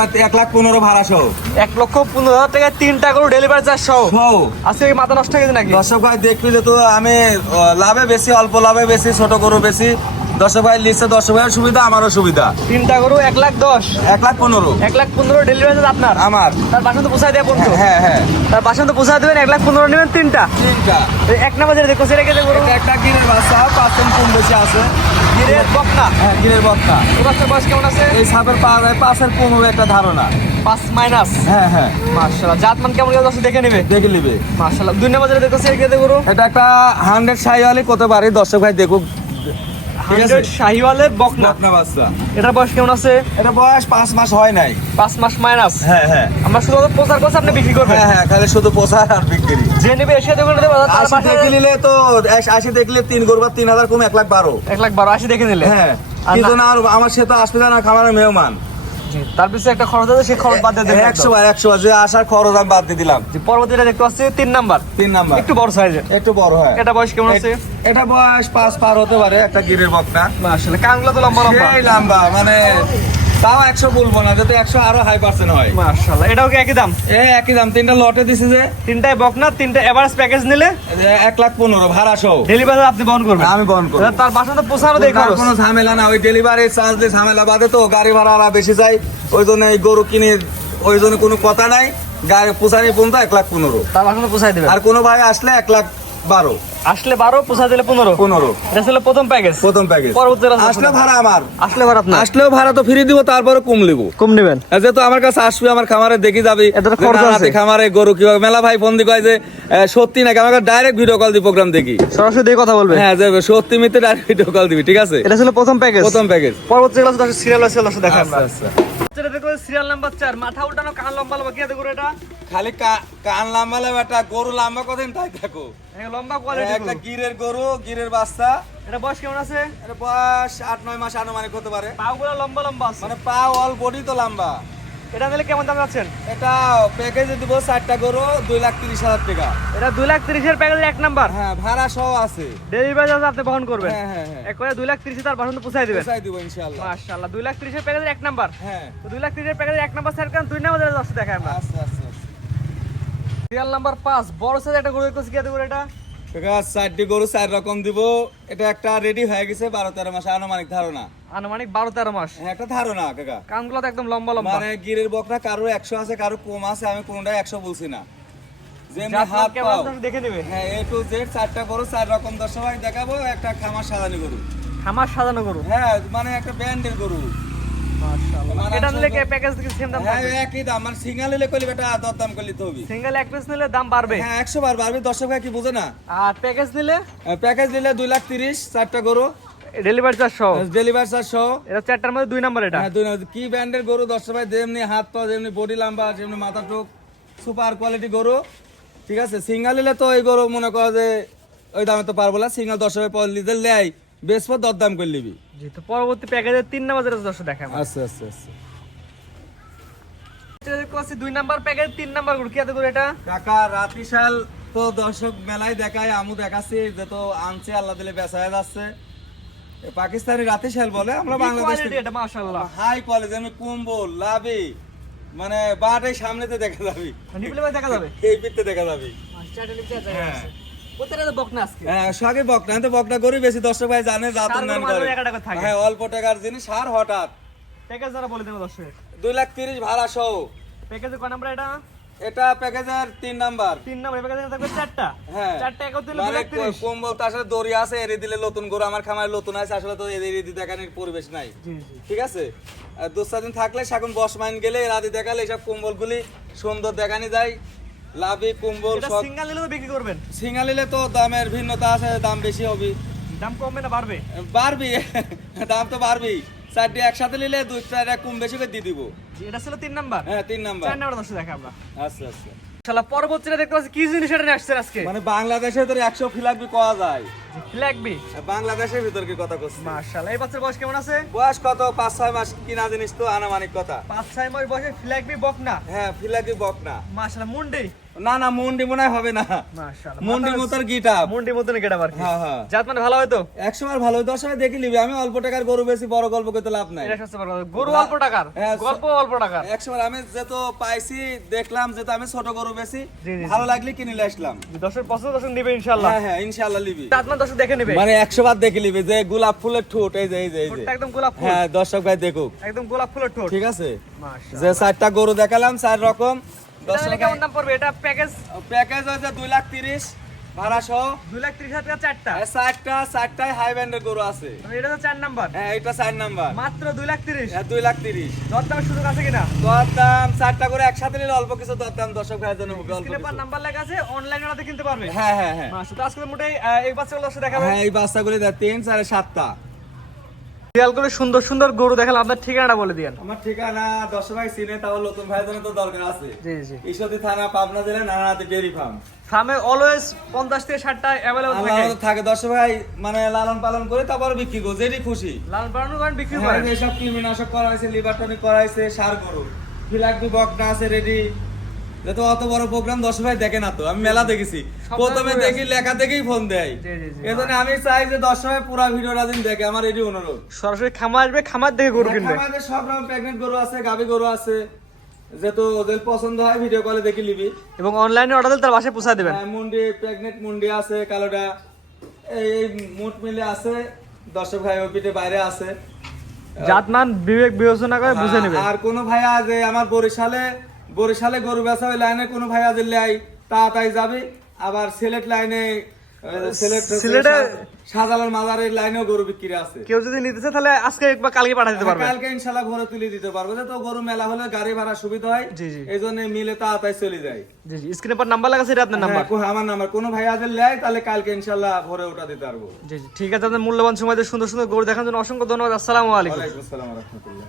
1,15,000 ভাড়া সহ। 1,15,000 টাকায় 3টা গরু ডেলিভারি চার্জ সহ। আজকে কি মাথা নষ্ট হয়ে গেছে নাকি? দর্শক ভাই দেখবি যে তো আমি লাভে বেশি, অল্প লাভে বেশি, ছোট গরু বেশি। দর্শক ভাই লিখছে, দর্শক ভাইয়ের সুবিধা, আমারও সুবিধা। 3টা গরু 1,10,000। 1,15,000 1,15,000 ডেলিভারি চার্জ আপনার? আমার। তার বাসন তো পোষায় দেয়া পড়তো। হ্যাঁ হ্যাঁ, তার বাসন তো পোষায় দেবেন। 1,15,000 নেবেন 3টা। এক নাম্বার যেটা দেখো সেটা কেটে গরু। একটা গিরের বাচ্চা, 5 কম বেশি আছে। গিরের বকনা। হ্যাঁ, গিরের বক্তা। ওর বাচ্চার বয়স কেমন আছে? এই সাপের 5-এর কম হবে একটা ধারণা। 5-। হ্যাঁ হ্যাঁ, মাশাআল্লাহ। জাতমান কেমন গেছে দর্শক দেখে নেবে। দেখে নিবে। মাশাআল্লাহ। 2 নাম্বার যেটা দেখো সেটা কেটে গরু। এটা একটা 100 শাহিওয়ালি কত পারে, দর্শক ভাই দেখুক। ঠিক আছে, 100 শাহিওয়ালের বকনা। বকনা বাচ্চা। এটার বয়স কেমন আছে? এটা বয়স 5 মাস হয় নাই। 5 মাস মাইনাস। হ্যাঁ হ্যাঁ আমরা শুধু প্রচার করছি, আপনি বিক্রি করবেন। হ্যাঁ হ্যাঁ, খালি শুধু পোষার আর বিক্রি। যে নেবে এসে দোকানে দেবো। তার 80 বাসায় দেখে নিলে তো 80 দেখলে 3 গরু বা 3,000 কম 1,12,000। 1,12,000 দেখে নিলে। হ্যাঁ, আর কিন্তু না- না, আর আমার সে তো আসবে না, খামারের মেহমান। জি, তার পিছনে একটা খরচ আছে, সেই খরচ বাদ দিয়ে দেবেন। 100 যে আসার খরচ আমি বাদ দিয়ে দিলাম। জি, পরবর্তীটা দেখতে পাচ্ছি 3 নাম্বার। 3 নাম্বার একটু বড় সাইজের। একটু বড় হয়। এটা বয়স কেমন আছে? এটা বয়স 5 পার হতে পারে, একটা গিরের বকনা। মাশাআল্লাহ। কানগুলো তো লম্বা লম্বা। সেই লম্বা, মানে তাও 100 বলবো না, যাতে 100 আরো হাই পার্সেন্ট হয়। মাশাআল্লাহ। এটাও কি একই দাম? একই দাম। 3টা লটে দিছে যে। 3টায় বকনা, 3টা এভারেজ প্যাকেজ নিলে 1,15,000 ভাড়া সহ। ডেলিভারি আপনি বহন করবেন। আমি বহন করবো। তার বাসা তো পোষানো দেয় তার খরচ। কোনো ঝামেলা না, ওই ডেলিভারি চার্জ দিয়ে ঝামেলা বাদে তো গাড়ি ভাড়া আর বেশি যায়। ওই জন্য এই গরু কিনে, ওই জন্য কোনো কথা নাই। গাড়ি পোষানি পর্যন্ত 1,15,000। তার বাসা তো পোষায় দেবেন। আর কোনো ভাই আসলে 1,12,000। আসলে 12, পোষায় দিলে 15। এটা ছিল প্রথম প্যাকেজ। প্রথম প্যাকেজ। পরবর্তী আসলে ভাড়া আমার। আসলে ভাড়া আপনার। আসলেও ভাড়া তো ফ্রি দিব, তারপরে কম লিব। কম নেবেন। যেহেতু আমার কাছে আসবে, আমার খামারে দেখি যাবি এটার খরচ যে না, আছে। রাতে খামারে গরু কিভাবে, মেলা ভাই ফোন দি কয় যে সত্যি নাকি, আমাকে ডাইরেক্ট ভিডিও কল দি প্রোগ্রাম দেখি। সরাসরি দিয়ে কথা বলবেন। হ্যাঁ, যে সত্যি মিথ্যে ডাইরেক্ট ভিডিও কল দিবি। ঠিক আছে, এটা ছিল প্রথম প্যাকেজ। প্রথম প্যাকেজ। পরবর্তী ক্লাস দশ সিরিয়াল আছে, দশ দেখান। আচ্ছা আচ্ছা, যেটা দেখো সিরিয়াল নাম্বার 4, মাথা উল্টানো, কান লম্বা লম্বা, কি আছে গরু এটা? খালি কান লম্বা বেটা, গরু লম্বা কতদিন তাই থাকো। লম্বা কোয়ালিটি একটা গিরের গরু, গিরের বাচ্চা। এটা বয়স কেমন আছে? এটা বয়স 8-9 মাস আনুমানিক হতে পারে। পাগুলো লম্বা লম্বা আছে। মানে পা অল বডি তো লম্বা। এটা নিলে কেমন দাম যাচ্ছেন? এটা প্যাকেজে দিব 4টা গরু 2,30,000 টাকা। এটা 2,30,000 এর প্যাকেজের 1 নাম্বার। হ্যাঁ, ভাড়া সহ আছে। ডেলিভারি চার্জ আপনি বহন করবেন। হ্যাঁ হ্যাঁ হ্যাঁ, একবারে 2,30,000 তার বাসন তো পৌঁছায় দিবেন। পৌঁছাই দিব ইনশাআল্লাহ। মাশাআল্লাহ। 2,30,000 এর প্যাকেজের 1 নাম্বার। হ্যাঁ, তো 2,30,000 এর প্যাকেজের 1 নাম্বার স্যার কারণ 2 নাম্বার যাচ্ছে দেখায় আমরা। আচ্ছা আচ্ছা। সিরিয়াল নাম্বার 5, বড় সাইজ একটা গরু দেখতেছি, কি আছে গরু এটা? টাকা 4টি গরু 4 রকম দিব। এটা একটা রেডি হয়ে গেছে 12-13 মাস আনুমানিক ধারণা। আনুমানিক 12-13 মাস। হ্যাঁ, একটা ধারণা কাকা। কানগুলো তো একদম লম্বা লম্বা। মানে গিরের বকরা কারো 100 আছে, কারো কম আছে, আমি কোনটাই 100 বলছি না। যেমনি জাত মান হাত কেমন পাও। আছে দেখে নেবে। হ্যাঁ, A to Z 4টা গরু 4 রকম দর্শক ভাই দেখাবো। একটা খামার সাজানি গরু। খামার সাজানো গরু। হ্যাঁ, মানে একটা ব্র্যান্ডের গরু। মাশাআল্লাহ। মানে এটা নিলে একশো- প্যাকেজ কি সেম দাম হ্যাঁ, থাকবে? একই দাম। মানে সিঙ্গেল নিলে কইলে বেটা দরদাম করলে তো হবে। সিঙ্গেল এক পিস নিলে দাম বাড়বে। হ্যাঁ, 100 বার বাড়বে। দর্শক ভাই কি বুঝে না? আর প্যাকেজ নিলে প্যাকেজ নিলে 2,30,000 4টা গরু, ডেলিভারি চার্জ সহ। ডেলিভারি চার্জ সহ। এটা 4টার মধ্যে 2 নাম্বার এটা। হ্যাঁ, কি ব্র্যান্ডের গরু দর্শক ভাই, যেমনি হাত পা, যেমনি বডি লম্বা, যেমনি মাথা টুক, সুপার কোয়ালিটি গরু। ঠিক আছে, সিঙ্গেল নিলে তো এই গরু মনে করো যে ওই দামে তো পারবো না। সিঙ্গেল দর্শক ভাই পর লিজে লেই বেশ পর দরদাম করে নিবি। জি, তো পরবর্তী প্যাকেজের 3 নাম্বার যেটা দর্শক দেখায় আমরা। আচ্ছা আচ্ছা আচ্ছা। এটা দেখতে পাচ্ছি 2 নাম্বার প্যাকেজ 3 নাম্বার গরু, কি আছে গরু এটা? কাকা রাতিশাল তো দর্শক মেলায় দেখায়, আমু দেখাচ্ছি যে তো আনছে, আল্লাহ দিলে বেচা হয়ে যাচ্ছে। পাকিস্তানি রাতিশাল বলে, আমরা কি বাংলাদেশ কোয়ালিটি এটা, মাশাআল্লাহ। High quality. আমি কুম্বল লাভি, মানে বাটাই সামনেতে দেখা যাবি, নিপলে ভাই দেখা যাবে। এই পিঠতে দেখা যাবি। চারটা নিপলে দেখা হ্যাঁ। যাচ্ছে। প্রত্যেকটা তো বকনা আজকে। হ্যাঁ, সঙ্গে বকনা তো বকনা গরু বেশি দর্শক ভাই জানে, জাত সার উন্নয়ন গরু মাঝে করে। মাঝে একটা করে থাকে। হ্যাঁ, অল্প টাকার জিনিস আর হঠাৎ প্যাকেজ যারা বলে দেবো দর্শক। 2,30,000 ভাড়া সহ। প্যাকেজে কয় নাম্বার এটা? এটা প্যাকেজের 3 নাম্বার। 3 নাম্বার প্যাকেজে থাকবে 4টা। হ্যাঁ, 4টা একত্রে দিলে মানে 2,30,000। কম্বল তার সাথে দড়ি আছে, এড়ে দিলে নতুন গরু। আমার খামারে নতুন আছে, আসলে তো এড়ে দিয়ে দেখানোর পরিবেশ নাই। জি জি। ঠিক আছে, আর 2-4 দিন থাকলে এখন বস মাইন গেলে রাতে দেখালে এইসব কম্বলগুলি সুন্দর দেখানি যায়। লাভি কম্বল এটা সব। সিঙ্গেল নিলে তো বিক্রি করবেন। সিঙ্গেল নিলে তো দামের ভিন্নতা আছে, দাম বেশি হবে। দাম কমবে না বাড়বে? বাড়বি, দাম তো বাড়বি। 4টি একসাথে নিলে 2-4 কম বেশি করে দিয়ে দিব। জি, এটা ছিল 3 নাম্বার। হ্যাঁ, 3 নাম্বার। 4 নাম্বার দর্শক দেখা আমরা। আচ্ছা আচ্ছা। শালা পরবর্তীটা দেখতে পাচ্ছি কি জিনিস এটা নিয়ে আসছেন আজকে? মানে বাংলাদেশে তো 100 ফিলাকবি পাওয়া যায়। ফ্ল্যাগবি। বাংলাদেশের ভিতর কি কথা করছি? মাশাআল্লাহ। এই বাচ্চার বয়স কেমন আছে? বয়স কত? 5-6 মাস কিনা জিনিস তো আনুমানিক কথা। 5-6 মাস বয়সে ফ্ল্যাগবি বকনা। হ্যাঁ, ফিলাকবি বকনা। মাশাআল্লাহ। মুন্ডি না না মুন্ডি মনে হয় হবে না, মাশাআল্লাহ মুন্ডির মতোর গিটাপ। মুন্ডি মতন গেটা আর কি। হ্যাঁ হ্যাঁ জাত মানে ভালো হয় তো? 100 বার ভালো, 10 টাকা দেখে নিবি। আমি অল্প টাকার গরু বেশি বড় গল্প করতে লাভ নাই। এটা সস্তা বড় গরু অল্প টাকার, হ্যাঁ, গল্প অল্প টাকার। 100 বার আমি যেহেতু পাইছি দেখলাম, যেহেতু আমি ছোট গরু বেশি, জি, জি, ভালো লাগলে কিনে নিয়ে আসলাম। দর্শক পছন্দ, দর্শক নিবে ইনশাআল্লাহ। হ্যাঁ হ্যাঁ ইনশাআল্লাহ নিবি। জাত মানে দর্শক দেখে নিবে, মানে 100 বার দেখে নিবি যে গোলাপ ফুলের ঠোঁট, এই যে এই যে এই যে ঠোঁটটা একদম গোলাপ ফুল। হ্যাঁ দর্শক ভাই দেখুক, একদম গোলাপ ফুলের ঠোঁট। ঠিক আছে। মাশাআল্লাহ। যে 4টা গরু দেখালাম 4 রকম, তাহলে দর্শক কেমন দাম পড়বে এটা প্যাকেজ? প্যাকেজ হচ্ছে 2,30,000 ভাড়া সহ। 2,30,000 টাকা চারটা। 4টায় হাই ব্যান্ডের গরু আছে। মানে এটা তো 4 নাম্বার, হ্যাঁ এটা 4 নাম্বার, মাত্র 2,30,000। হ্যাঁ 2,30,000। দরদামের সুযোগ আছে কিনা? দরদাম 4টা করে একসাথে নিলে অল্প কিছু দরদাম দর্শক ভাইয়ের জন্য হবে, অল্প স্ক্রিনে পার কিছু। নাম্বার লেখা আছে, অনলাইনে ওনাতে কিনতে পারবে। হ্যাঁ হ্যাঁ হ্যাঁ মাশাআল্লাহ। তো আজকে মোটাই এই বাচ্চাগুলো দর্শক দেখাবে। হ্যাঁ এই বাচ্চাগুলি 3, 4, 7টা। রিয়াল করে সুন্দর সুন্দর গরু দেখালাম, আপনার ঠিকানাটা বলে দিয়েন। আমার ঠিকানা দর্শক ভাই চিনে, তাও নতুন ভাইয়ের জন্য তো দরকার আছে। জি জি। ঈশ্বরদী থানা, পাবনা জেলা, নানাহাটি ডেয়ারি ফার্ম। ফার্মে অলওয়েজ 50 থেকে 60টা অ্যাভেলেবল থাকে। আল্লাহ থাকে দর্শক ভাই, মানে লালন পালন করে তারপর বিক্রি করো, যেটি খুশি। লাল বানানো করেন, বিক্রি হ্যাঁ, করেন। এইসব কৃমিনাশক করা হয়েছে, লিভার টনিক করা হয়েছে, সার গরু ফিলাকবি বকনা আছে রেডি। যেহেতু অত বড় প্রোগ্রাম দর্শক ভাই দেখে না, তো আমি মেলা দেখেছি, সব প্রথমে জায়গায় দেখি লেখা দেখেই ফোন দেয়। জি, জি, জি। এজন্য আমি চাই যে দর্শক ভাই পুরো ভিডিওটা দিন দেখে, আমার এটি অনুরোধ। সরাসরি খামার আসবে, খামার দেখে গরু কিনবে। আমাদের সব রকম প্রেগনেন্ট গরু আছে, গাভী গরু আছে, যেহেতু ওদের পছন্দ হয় ভিডিও কলে দেখে নিবি। এবং অনলাইনে অর্ডার দিলে তার বাসায় পৌঁছে দিবেন। হ্যাঁ, মুন্ডি প্রেগনেন্ট মুন্ডি আছে, কালোটা এই মুট মিলে আছে, দর্শক ভাই ওই পিঠে বাইরে আছে। জাতমান বিবেক বিবেচনা করে বুঝে নেবে। আর কোন ভাইয়া যে আমার বরিশালে গরু বেচা ওই লাইনে কোন ভাইয়া যে লাই তাড়াতাড়ি যাবি, আবার সিলেট লাইনে সিলেটে- শাহজালাল মাজারের লাইনেও গরু বিক্রি আছে। কেউ যদি নিতে চায় তাহলে আজকে বা কালকে পাঠিয়ে দিতে পারবে। কালকে ইনশাল্লাহ ভোরে তুলে দিতে পারবো, যে তো গরু মেলা হলে গাড়ি ভাড়া সুবিধা হয়, জি, জি। এই জন্য মিলে তাড়াতাড়ি চলে যায়। জি জি। স্ক্রিনে পর নাম্বার লেখা আছে, এটা আপনার নাম্বার। হ্যাঁ, আমার নাম্বার, কোনো ভাইয়া যে লেয় তাহলে কালকে ইনশাল্লাহ ভোরে ওটা দিতে পারবো। জি জি। ঠিক আছে, আপনার মূল্যবান সময় দিয়ে সুন্দর সুন্দর গরু দেখার জন্য অসংখ্য ধন্যবাদ। আসসালামু আলাইকুম। ওয়ালাইকুম আসসালাম ওয়া রাহমাতুল্লাহ।